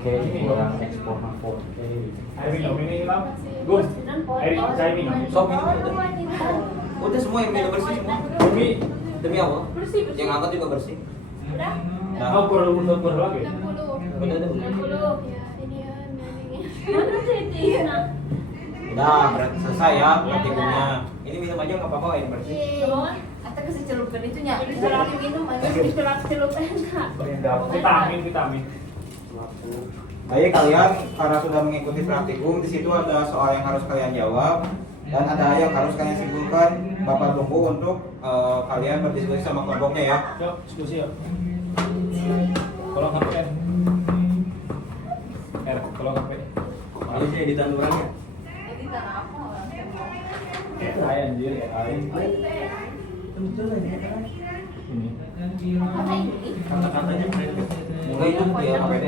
pakai ini orang ekspor napon. Air minum ini Lam. Gun. Air saya minum. Sok minum udah semua yang minum bersih semua. Demi Allah. Bersih. Yang angkat juga bersih. Udah? Nah, ukur lagi. 60. Udah. Ya, ini ya, mana jadi? Udah, berarti selesai ya praktikumnya. Ini minum aja nggak apa-apa yang bersih. Atau kasih celupkan itu nya. Dicelupkan minum aja dicelup enak. Vitamin. Baik kalian, karena sudah mengikuti praktikum, di situ ada soal yang harus kalian jawab dan ada yang harus kalian simpulkan. Bapak tunggu untuk kalian berdiskusi sama kelompoknya ya. Yuk, diskusi yuk. Tolong HP. Tolong HP. Ini sih editan orangnya. Editan apa? Saya anjir ya. Ini. Apa ini? Kata-katanya mulai itu ya KPD.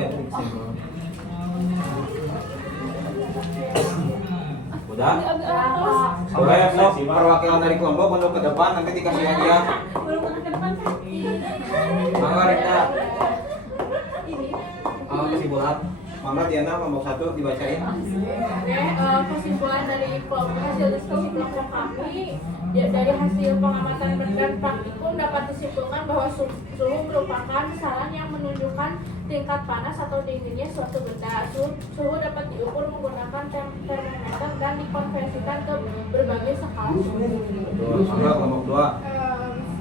Udah? Boleh sok perwakilan dari kelompok untuk ke depan nanti dikasih hadiah. Belum ke depan sakit. Mangga Rita. Ini. Kesimpulan. Mangga Diana kelompok 1 dibacain. Kesimpulan dari hasil diskusi kelompok kami ya, dari hasil pengamatan dan praktikum dapat disimpulkan bahwa suhu merupakan saran yang menunjukkan tingkat panas atau dinginnya suatu benda. Suhu dapat diukur menggunakan termometer dan dikonversikan ke berbagai skala suhu. Mangga kelompok 2.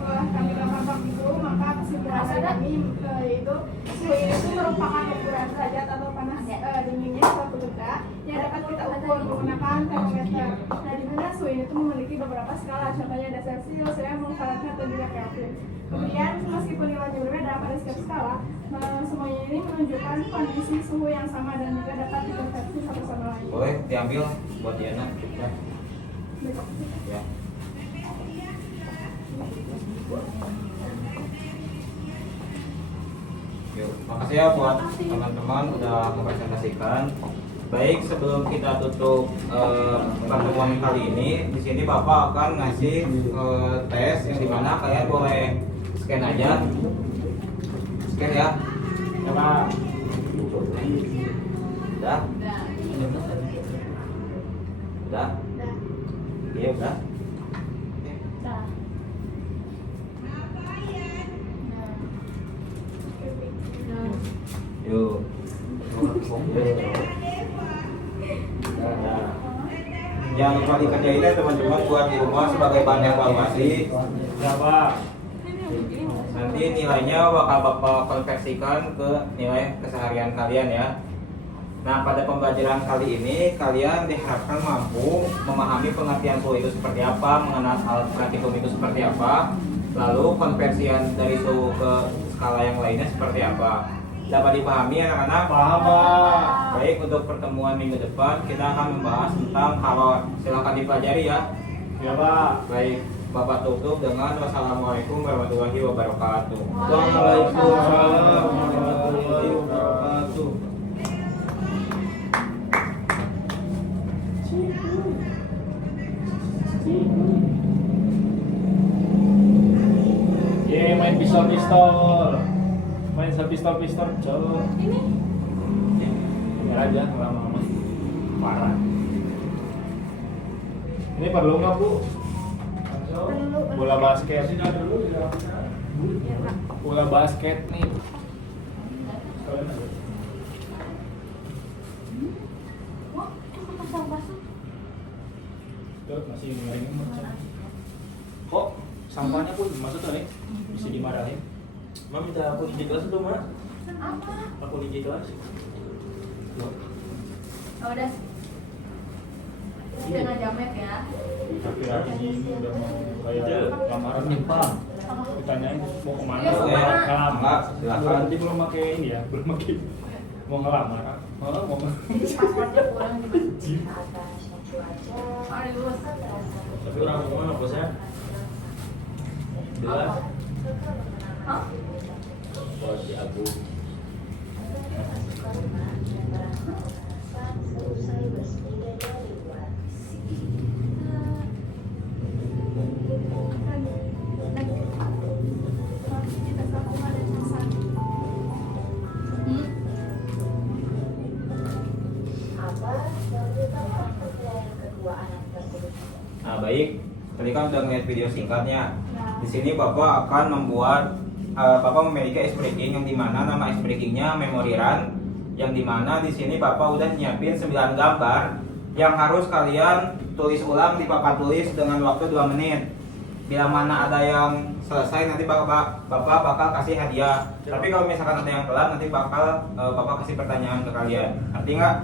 Setelah kami melakukan itu, maka kesimpulan kami yaitu suhu itu merupakan ukuran derajat atau panas dinginnya suatu benda yang dapat kita ukur menggunakan termometer. Nah, di mana suhu itu memiliki beberapa skala, contohnya ada Celsius, Fahrenheit, dan juga Kelvin. Kemudian meskipun nilainya berbeda pada setiap skala, semuanya ini menunjukkan kondisi suhu yang sama dan juga dapat dikonversi satu sama lain. Boleh diambil buat Diana. Ya. Yuk, makasih ya buat teman-teman udah mempresentasikan. Baik, sebelum kita tutup pertemuan kali ini, di sini Bapak akan ngasih tes yang dimana kalian boleh scan aja, scan ya. Coba. Udah, udah, iya udah. Yuk. Jangan lupa dikerjain ya teman-teman buat di rumah sebagai bahan evaluasi. Berapa? Nanti nilainya bakal Bapak konversikan ke nilai keseharian kalian ya. Nah, pada pembelajaran kali ini kalian diharapkan mampu memahami pengertian suhu itu seperti apa, mengenal alat praktikum itu seperti apa, lalu konversian dari suhu ke skala yang lainnya seperti apa. Dapat dipahami anak-anak? Paham, Pak. Baik, untuk pertemuan minggu depan kita akan membahas tentang halon. Silakan dipelajari ya. Ya, Pak. Baik, Bapak tutup dengan wassalamualaikum warahmatullahi wabarakatuh. Waalaikumsalam warahmatullahi wabarakatuh. Ye, main pistol. Main pistol, coba. Ini Ini aja lama-lama. Parah. Ini perlu nggak, Bu? Bola basket. Bola basket nih. Tuh, masih miring. Kok sampahnya pun maksudnya nih bisa dimarahin? Mama minta aku izin kelas dong, Mak. apa? Aku izin kelas. Udah. Dengan jamet ya. Tapi hari ini udah mau kayak lamaran nih, Pak. Ditanyain mau kemana? Iya, Mau kemana? ngelamar. Silakan. Nanti belum pakai ini ya, belum pakai. Mau ngelamar? Mau Jadi paspornya pulang di Anjir. Aduh. Tapi orang rumah bosnya. Jelas. Hah? Bos si Abu. Nah, baik. Tadi kan udah ngeliat video singkatnya. Di sini Bapak akan membuat Bapak memiliki ice breaking yang dimana nama ice breakingnya memory run, yang dimana di sini Bapak udah nyiapin 9 gambar yang harus kalian tulis ulang di papan tulis dengan waktu 2 menit. Bila mana ada yang selesai nanti Bapak bakal kasih hadiah. Tapi kalau misalkan ada yang telat nanti Bapak kasih pertanyaan ke kalian. Arti nggak?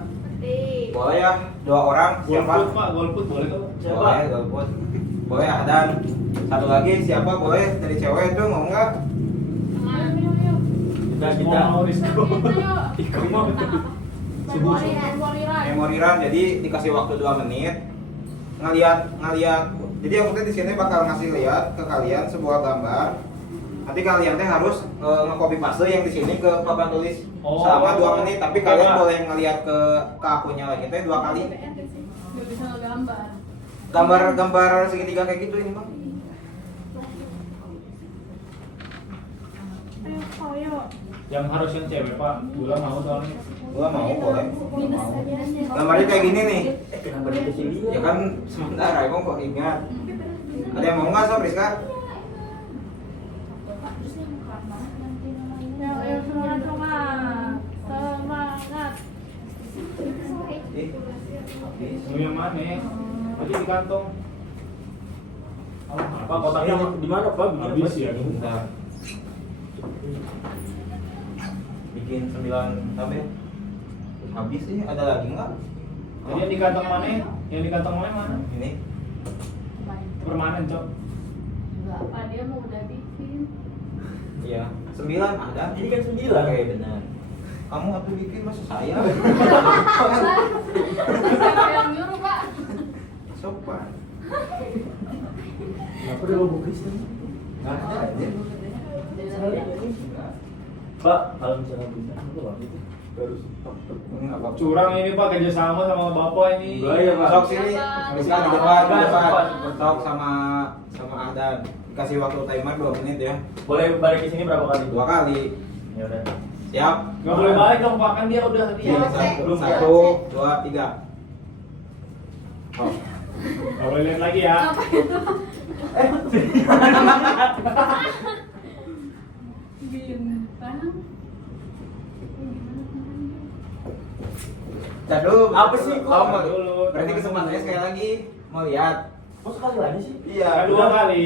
Boleh ya, 2 orang. Siapa? Golput Pak, golput boleh kok. Boleh, golput. Boleh dan satu lagi siapa boleh dari cewek itu mau nggak? Kita mau risiko. Ikut mau. Memory run, jadi dikasih waktu 2 menit. Ngeliat. Jadi aku di sini bakal ngasih lihat ke kalian sebuah gambar. Nanti kalian teh harus nge-copy paste yang di sini ke papan tulis selama 2 menit. Tapi kalian boleh ngeliat ke akunnya lagi teh 2 kali. Gak bisa ngegambar. Gambar segitiga kayak gitu ini bang. Ayo. Yang harus yang cewek Pak, Gula mau soalnya. Gua mau boleh. Mau. Gambarnya kayak gini nih. Ya kan sementara emang kok ingat. Ada yang mau nggak sob Rizka? Ayo semangat. Ih, Mau yang mana? Tadi di kantong. Pak, kotaknya di mana Pak? Habis ya. bentar. Bikin 9 tabel. Habis sih, ada lagi nggak? Jadi yang di kantong mana? Yang di kantong mana? Ini. Permanen, Cok. Enggak, Pak, dia mau udah bikin. Iya, 9 ada. Ini kan 9. Oke, benar. Kamu atuh bikin masa saya. Siapa yang nyuruh, Pak? Sopan. Kenapa dia mau bukis kan? Nggak ada aja. Pak, kalau misalnya bisa, itu Pak itu harus Ini nggak apa-apa. Curang ini Pak, kerjasama sama Bapak ini. Enggak ya, Pak. Sok sini, Rizka di depan, di depan. Depan. Sok sama Ahdan. Dikasih waktu timer 2 menit ya. boleh balik ke sini berapa kali? 2 kali. Ya udah. Siap? Gak boleh balik dong Pak, kan dia udah Iya, dia. 1, 2, 3. Oh. Gak boleh lihat lagi ya. Bintang. Dah dulu. Apa sih, kok? Oh, mau Dulu. berarti kesempatannya sekali lagi. Mau lihat? Kok sekali lagi sih? Iya. Kan 2 kali.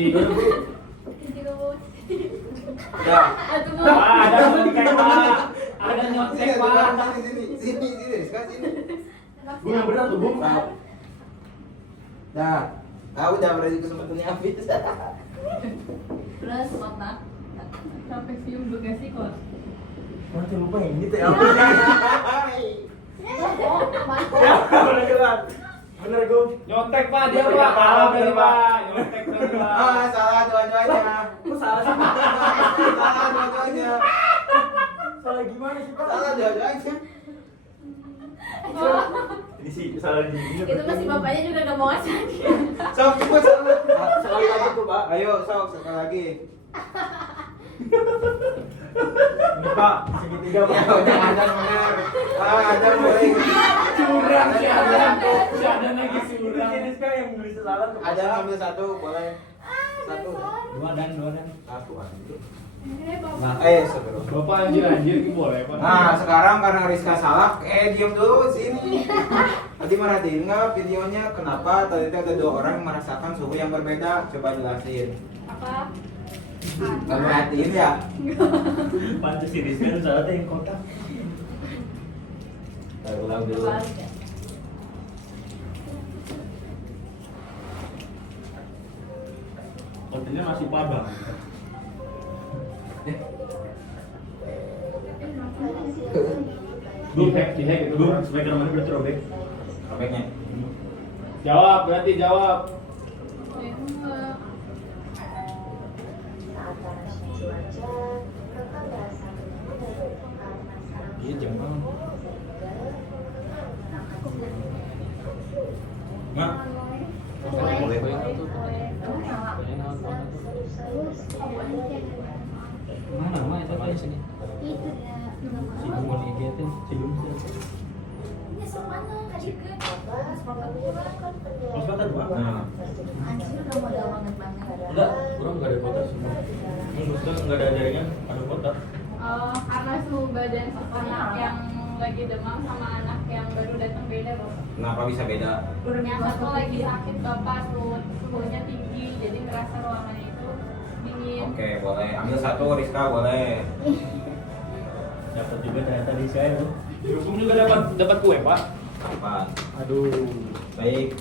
Ya. Pak, ada nyontek Pak. Ada nyontek Pak. Sini, Rizka sini. Gue yang benar tuh, Bung. Dah. Tahu dah berarti kesempatannya habis. Terus otak sampai sium bagasi kos. Nanti lupa yang gitu ya. Bener gerak. Bener gue. Nyontek Pak dia Pak. Kalah berarti Pak. Nyontek berarti Ah, Pak. salah dua-duanya. Kok salah sih? Salah dua-duanya. Salah gimana sih Pak? Salah dua-duanya. Ini sih salah di sini. Itu masih bapaknya juga gak mau ngasih. Sok, cepet salah. Sekali lagi tuh Pak. Ayo, sok sekali lagi. Ini Pak, segitiga Pak. Ya udah ada benar. Ada boleh. Curang si Adan. Si Adan lagi curang. Ini sekarang yang nulis salah tuh. Ada ambil 1, boleh. 1. 2 dan 2 dan. 1 aja. Bapak. Nah, seterus. Bapak anjir ini boleh Pak. Nah, sekarang karena Rizka salah, diam dulu sini. Tadi merhatiin nggak videonya? Kenapa tadi itu ada 2 orang yang merasakan suhu yang berbeda? Coba jelasin. Apa? Nggak merhatiin ya? Pantes sih Rizky salah yang kotak. Kita ulang dulu. Balik ya. Kotaknya masih pabang. Di-hack itu. Bung, speaker mana berarti robek? Robeknya. Jawab, berarti jawab. Enggak. Iya, jangan. Mak, boleh. Mana nama itu Pak sini? Si Bung mau digiatin, si Bung. Ya, soalnya Sip. Mas makan dua. Nah, Anjir udah modal banget. Enggak, kurang enggak ada kotak semua. Maksudnya enggak ada jaringan, ada kotak. Karena suhu badan anak yang lagi demam sama anak yang baru datang beda bapak. kenapa bisa beda? Yang satu lagi sakit bapak, suhunya tinggi, jadi merasa ruangannya itu dingin. Oke, boleh. Ambil satu, Rizka, boleh. Dapat juga ternyata di saya tuh. Dukung juga dapat kue, Pak. Apa? Aduh. Baik,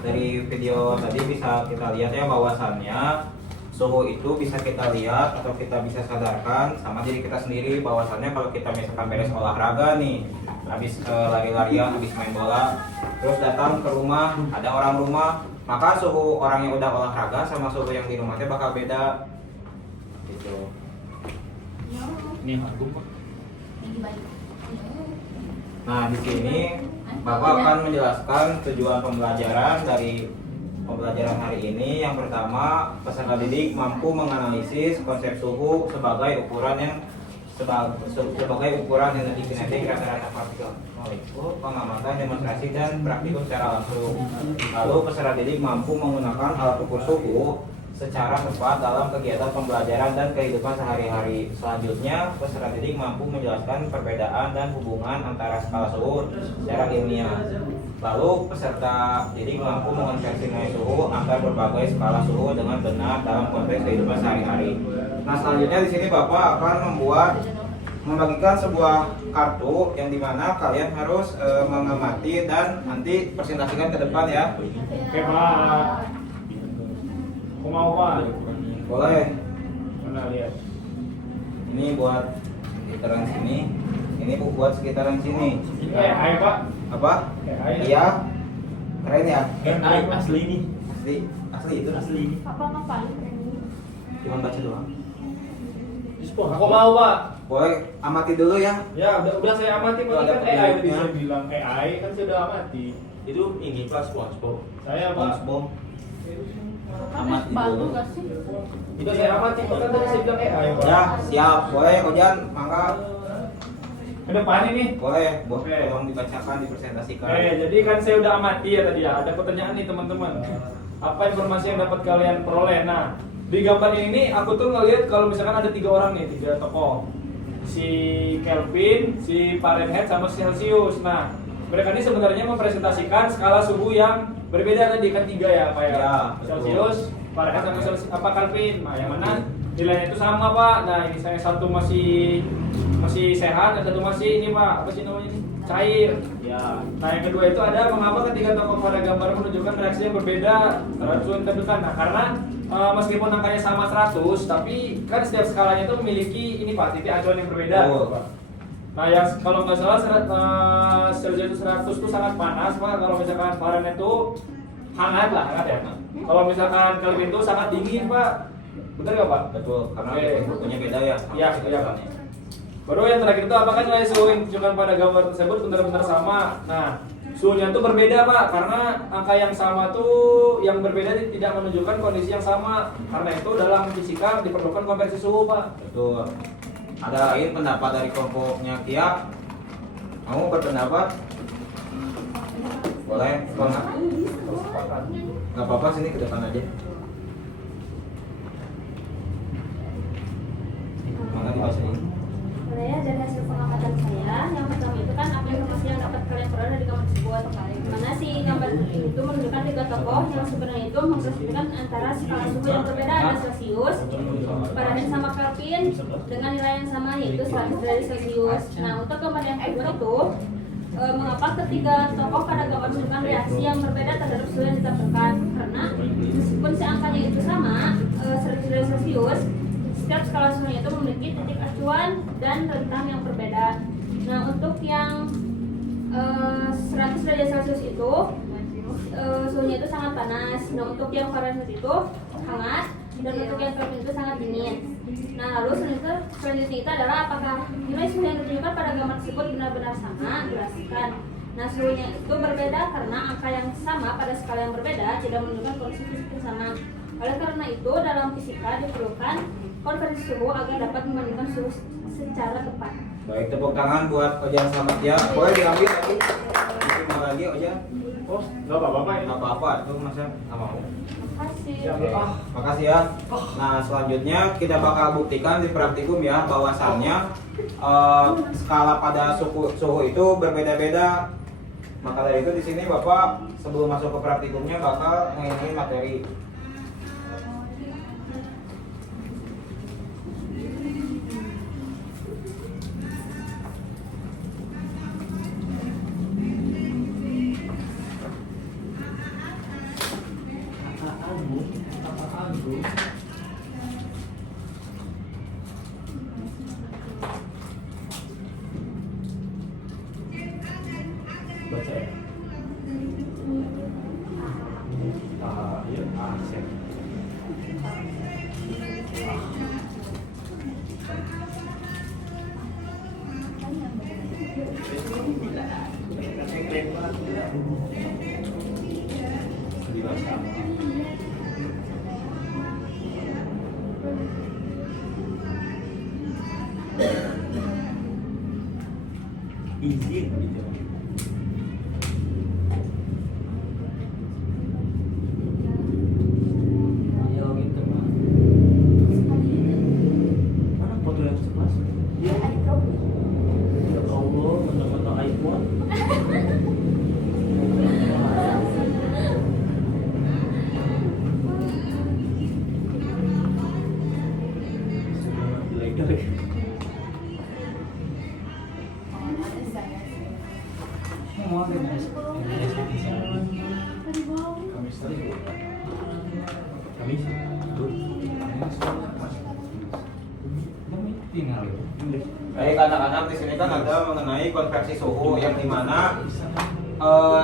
dari video tadi bisa kita lihat ya bahwasannya suhu itu bisa kita lihat atau kita bisa sadarkan sama diri kita sendiri bahwasannya kalau kita misalkan beres olahraga nih, habis lari-larian, habis main bola, terus datang ke rumah, ada orang rumah, maka suhu orang yang udah olahraga sama suhu yang di rumahnya bakal beda. Gitu. Ini aku, Pak. Nah, di sini Bapak akan menjelaskan tujuan pembelajaran dari pembelajaran hari ini. Yang pertama, peserta didik mampu menganalisis konsep suhu sebagai ukuran yang sebagai ukuran energi kinetik rata-rata partikel molekul, pengamatan, demonstrasi, dan praktikum secara langsung. Lalu peserta didik mampu menggunakan alat ukur suhu secara tepat dalam kegiatan pembelajaran dan kehidupan sehari-hari. Selanjutnya, peserta didik mampu menjelaskan perbedaan dan hubungan antara skala suhu secara ilmiah. Lalu, peserta didik mampu mengonversi nilai suhu antar berbagai skala suhu dengan benar dalam konteks kehidupan sehari-hari. Nah, selanjutnya di sini Bapak akan membagikan sebuah kartu yang dimana kalian harus mengamati dan nanti presentasikan ke depan ya. Oke, Pak. Aku mau, Pak. Boleh. Mana lihat? Ini buat sekitaran sini. Ini buat sekitaran sini. Ini AI, Pak. Apa? AI. Iya. Keren ya? Asli ini. Asli itu. Asli ini. Papa ngapain ini? Cuma baca doang. Aku mau, Pak. Boleh amati dulu ya. Ya, udah saya amati, Pak. Ada Kan AI tadi petunjuknya. saya bilang AI kan sudah amati. Itu ini Pak SpongeBob. Saya, Pak. SpongeBob. Kan Amati bantu dulu. gak sih? Itu saya amati, Pak. Kan tadi saya bilang AI, Pak. Ya, siap. Boleh, Ojan. Mangga. Ke depan ini. Boleh. Boleh. Oke. Tolong dibacakan, dipresentasikan. Jadi kan saya udah amati ya tadi ya. Ada pertanyaan nih teman-teman. Apa informasi yang dapat kalian peroleh? Nah, di gambar ini nih aku tuh ngelihat kalau misalkan ada 3 orang nih, 3 tokoh. Si Kelvin, si Fahrenheit, sama si Celsius. Nah, mereka ini sebenarnya mempresentasikan skala suhu yang berbeda tadi kan 3 ya, Pak ya. Ya, betul. Celsius, Fahrenheit sama Celsius, apa Kelvin. Nah, yang mana nilainya itu sama, Pak. Nah, ini saya satu masih sehat, yang satu masih ini, Pak. Apa sih namanya ini? Cair. Ya. Nah, yang kedua itu ada mengapa ketiga tokoh pada gambar menunjukkan reaksi yang berbeda terhadap suhu yang terdekat. Nah, karena meskipun angkanya sama 100, tapi kan setiap skalanya itu memiliki ini Pak, titik acuan yang berbeda. Oh. Pak. Nah, yang kalau nggak salah Celsius 100 itu sangat panas, Pak. Kalau misalkan Fahrenheit itu hangat lah, hangat ya. Kalau misalkan Kelvin itu sangat dingin, Pak. Benar nggak, Pak? Betul, karena Oke. bukunya beda ya. Iya, iya, Pak. Baru yang terakhir itu apakah nilai suhu yang ditunjukkan pada gambar tersebut benar-benar sama? Nah, suhunya itu berbeda, Pak, karena angka yang sama tuh yang berbeda tidak menunjukkan kondisi yang sama. Karena itu dalam fisika diperlukan konversi suhu, Pak. Betul. Ada lain pendapat dari kelompoknya Kia? Kamu berpendapat? Boleh, semangat. Gak apa-apa, sini ke depan aja. Semangat dibacain. Sebenarnya dari hasil pengamatan saya, yang pertama itu kan apa informasi yang dapat kalian peroleh dari gambar tersebut. Mana sih gambar itu menunjukkan 3 tokoh yang sebenarnya itu mempresentasikan antara skala suhu yang berbeda, ada Celsius, Fahrenheit sama Kelvin dengan nilai yang sama yaitu 100 derajat Celsius. Nah, untuk gambar yang kedua itu mengapa ketiga tokoh pada gambar menunjukkan reaksi yang berbeda terhadap suhu yang ditampilkan? Karena meskipun si angkanya itu sama, 100 derajat Celsius, setiap skala suhunya itu memiliki titik acuan dan rentang yang berbeda. Nah, untuk yang 100 derajat Celsius itu suhunya itu sangat panas. Nah, untuk yang Fahrenheit itu hangat, dan untuk yang Kelvin itu sangat dingin. Nah, lalu selanjutnya itu adalah apakah nilai suhu yang ditunjukkan pada gambar tersebut benar-benar sama? Jelaskan. Nah, suhunya itu berbeda karena angka yang sama pada skala yang berbeda tidak menunjukkan kondisi fisik yang sama. Oleh karena itu, dalam fisika diperlukan konversi suhu agar dapat membandingkan suhu secara tepat. Baik, tepuk tangan buat Ojan sama Kia. Boleh diambil tadi. Itu lagi aja. Oh, nggak apa-apa Pak. Nggak apa-apa, itu masa nggak mau. Makasih. Siap. Oke, makasih ya. Nah, selanjutnya kita bakal buktikan di praktikum ya bahwasannya skala pada suhu itu berbeda-beda. Maka dari itu di sini Bapak sebelum masuk ke praktikumnya bakal ngisi materi. Baca ya. Iya, siap. izin gitu. Ya gitu mah. Mana foto yang cemas? Ya Allah, mana-mana iPhone. Jelek-jelek. Kamis tuh. Baik anak-anak, di sini kan ada mengenai konveksi suhu yang dimana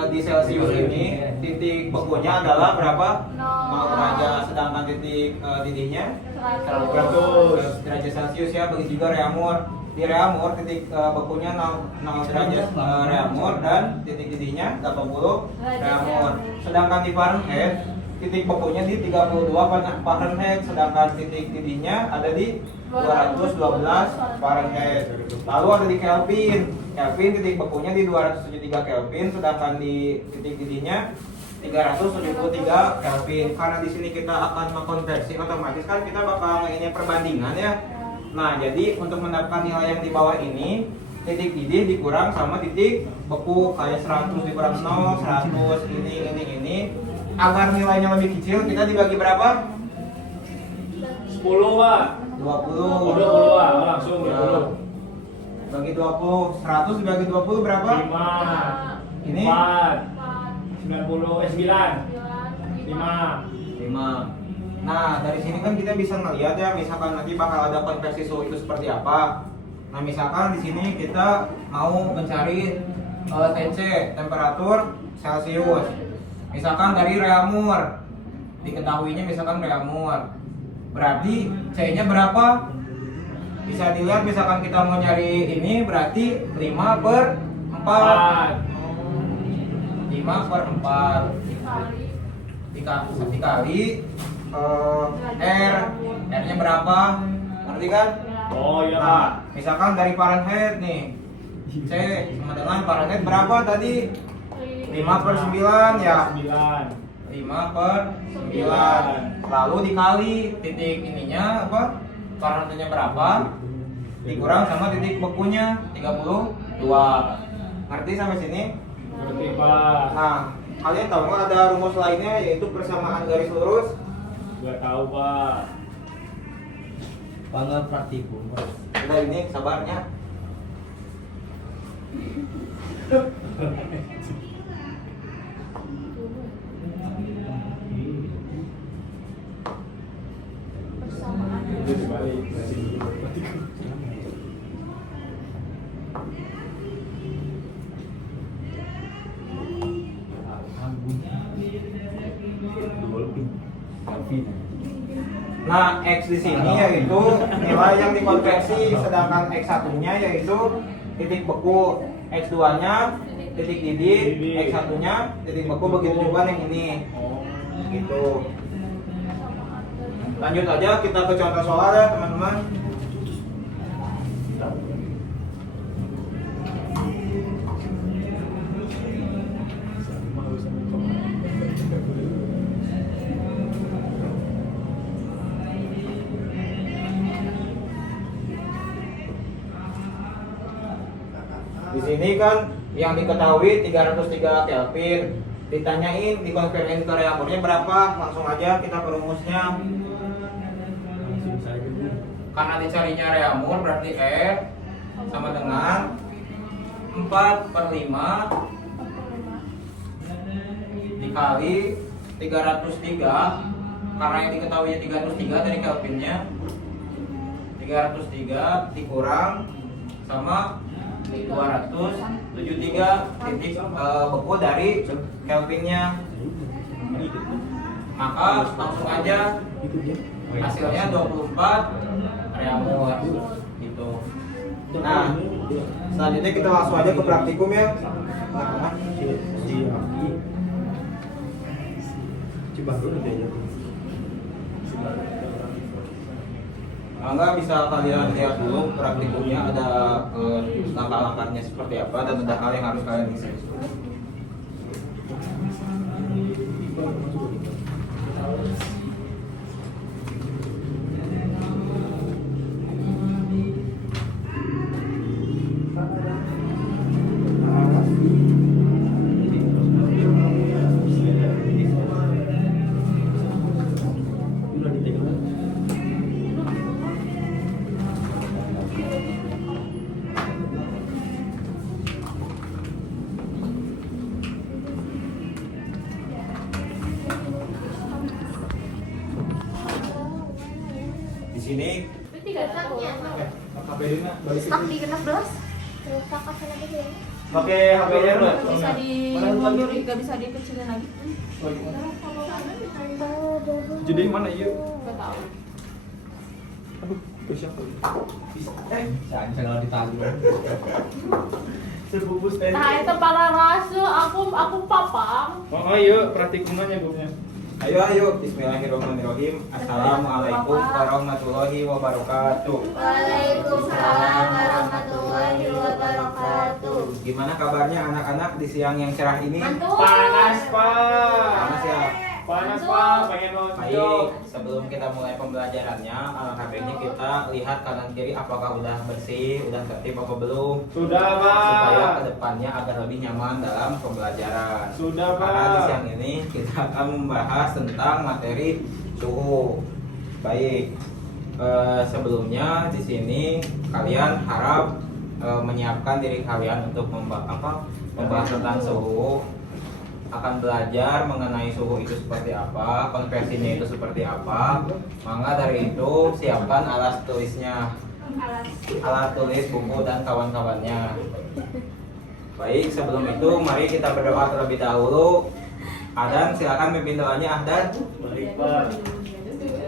di Celcius ini titik bekunya adalah berapa? 0 derajat, sedangkan titik didihnya 100 derajat Celcius ya. Begitu juga reamur. Di reamur titik bekunya 0 derajat reamur dan titik didihnya 80 reamur. Sedangkan di Fahrenheit titik bekunya di 32 Fahrenheit, sedangkan titik didihnya ada di 212 Fahrenheit. Lalu ada di Kelvin. Kelvin titik bekunya di 273 Kelvin, sedangkan di titik didihnya 373 Kelvin. Karena di sini kita akan mengkonversi, otomatis kan kita bakal ini perbandingan ya. Nah, jadi untuk mendapatkan nilai yang di bawah ini, titik didih dikurang sama titik beku, kayak 100 dikurang 0, 100 ini. Agar nilainya lebih kecil, kita dibagi berapa? 10 Pak. 20. 20 Pak, langsung 20. Bagi 20, 100 dibagi 20 berapa? 5. Ini? 4. 90, 9. 5. 5. Nah, dari sini kan kita bisa ngelihat ya, misalkan nanti bakal ada konversi suhu itu seperti apa. Nah, misalkan di sini kita mau mencari TC, temperatur Celcius. Misalkan dari reamur. Diketahuinya misalkan reamur. Berarti C-nya berapa? Bisa dilihat misalkan kita mau nyari ini berarti 5/4. 5/4 dikali R-nya berapa? Ngerti kan? Oh iya Pak. Nah, misalkan dari Fahrenheit nih, C sama dengan Fahrenheit berapa tadi? 5/9 ya. 9. 5/9. Lalu dikali titik ininya apa? Fahrenheitnya berapa? Dikurang sama titik bekunya 32. Ngerti sampai sini? Ngerti Pak. Nah, kalian tahu nggak ada rumus lainnya yaitu persamaan garis lurus? Gak tahu Pak. Panggil praktikum. Udah ini sabarnya. Itu dibalik. Nah, X di sini yaitu nilai yang dikonversi, sedangkan X1-nya yaitu titik beku, X2-nya titik didih, X1-nya titik beku, begitu juga yang ini. Gitu. Lanjut aja kita ke contoh soal ya, teman-teman. sini kan yang diketahui 303 Kelvin. Ditanyain dikonvertin ke reaktornya berapa? Langsung aja kita ke rumusnya. Langsung saja Bu. Karena dicarinya reamur berarti R sama dengan 4/5 dikali 303, karena yang diketahui 303 dari Kelvinnya, 303 dikurang sama 273 titik beku dari Kelvinnya, maka langsung aja hasilnya 24 reamur gitu. Nah, selanjutnya kita langsung aja ke praktikum ya. Angga bisa kalian lihat dulu praktikumnya, ada langkah-langkahnya seperti apa dan ada hal yang harus kalian isi. Di sini Itu 3 tahun. KPD-nya balik Stuck di 16. Rusak apa lagi ya? pakai HP-nya Nggak bisa dimundur, nggak bisa dikecilin lagi. Jadi mana yuk? Nggak tahu. Jangan kalau ditanggung. Sebubus teh. Nah, itu para rasu, aku papang. Oh ayo praktikumnya grupnya. Ayo, bismillahirrahmanirrahim. Assalamualaikum warahmatullahi wabarakatuh. Waalaikumsalam warahmatullahi wabarakatuh. Gimana kabarnya anak-anak di siang yang cerah ini? Panas Pak. Panas ya? Panas Pak, pengen Baik, nonjok. sebelum kita mulai pembelajarannya, alangkah kita lihat kanan kiri apakah udah bersih, udah tertib apa belum. Sudah Pak. Supaya kedepannya agar lebih nyaman dalam pembelajaran. Sudah Karena di Pak. siang ini kita akan membahas tentang materi suhu. Baik, sebelumnya di sini kalian harap menyiapkan diri kalian untuk membahas tentang suhu. Akan belajar mengenai suhu itu seperti apa, konversinya itu seperti apa. Maka dari itu siapkan alat tulisnya, alat tulis, buku dan kawan-kawannya. Baik, sebelum itu mari kita berdoa terlebih dahulu. Adan, silakan mimpin doanya Ahdan. Baik Pak.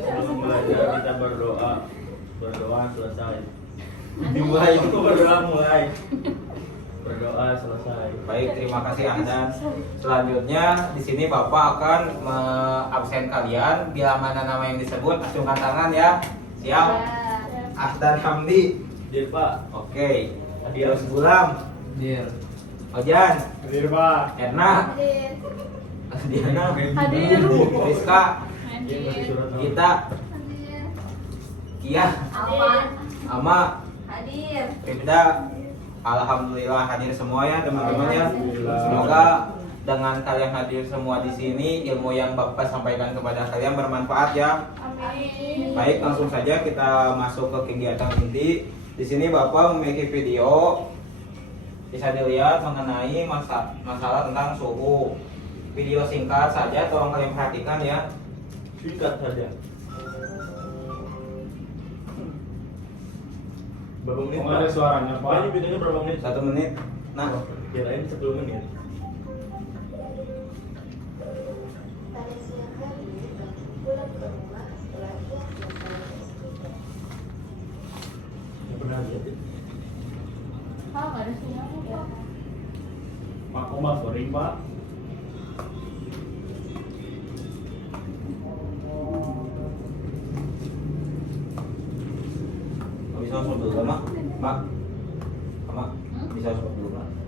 Sebelum belajar kita berdoa. Berdoa selesai. Dimulai. Berdoa mulai. Berdoa selesai. Baik, terima kasih Ahdan. Selanjutnya di sini Bapak akan absen kalian. Bila mana nama yang disebut, acungkan tangan ya. Siap? Ahdan Hamdi. Dir Pak. Oke. Hadir. Terus Gulam. Dir. Ojan. Hadir Pak. Erna. Diana. Hadir. Rizka. Gita. Kia. Ama. Hadir. Ribda. Alhamdulillah hadir semua ya teman-teman ya. Semoga dengan kalian hadir semua di sini, ilmu yang Bapak sampaikan kepada kalian bermanfaat ya. Amin. Baik, langsung saja kita masuk ke kegiatan inti. Di sini Bapak memiliki video bisa dilihat mengenai masalah tentang suhu. Video singkat saja, tolong kalian perhatikan ya. Singkat saja. Berapa menit? Oh, ada suaranya Pak. Pak. Ini videonya berapa menit? 1 menit. Nah, Kirain 10 menit. Nggak pernah lihat ya? Ah, nggak ada sinyal ya. Pak Omar sorry Pak. bisa masuk dulu, Mak. Mak. Mak, bisa masuk dulu, Mak.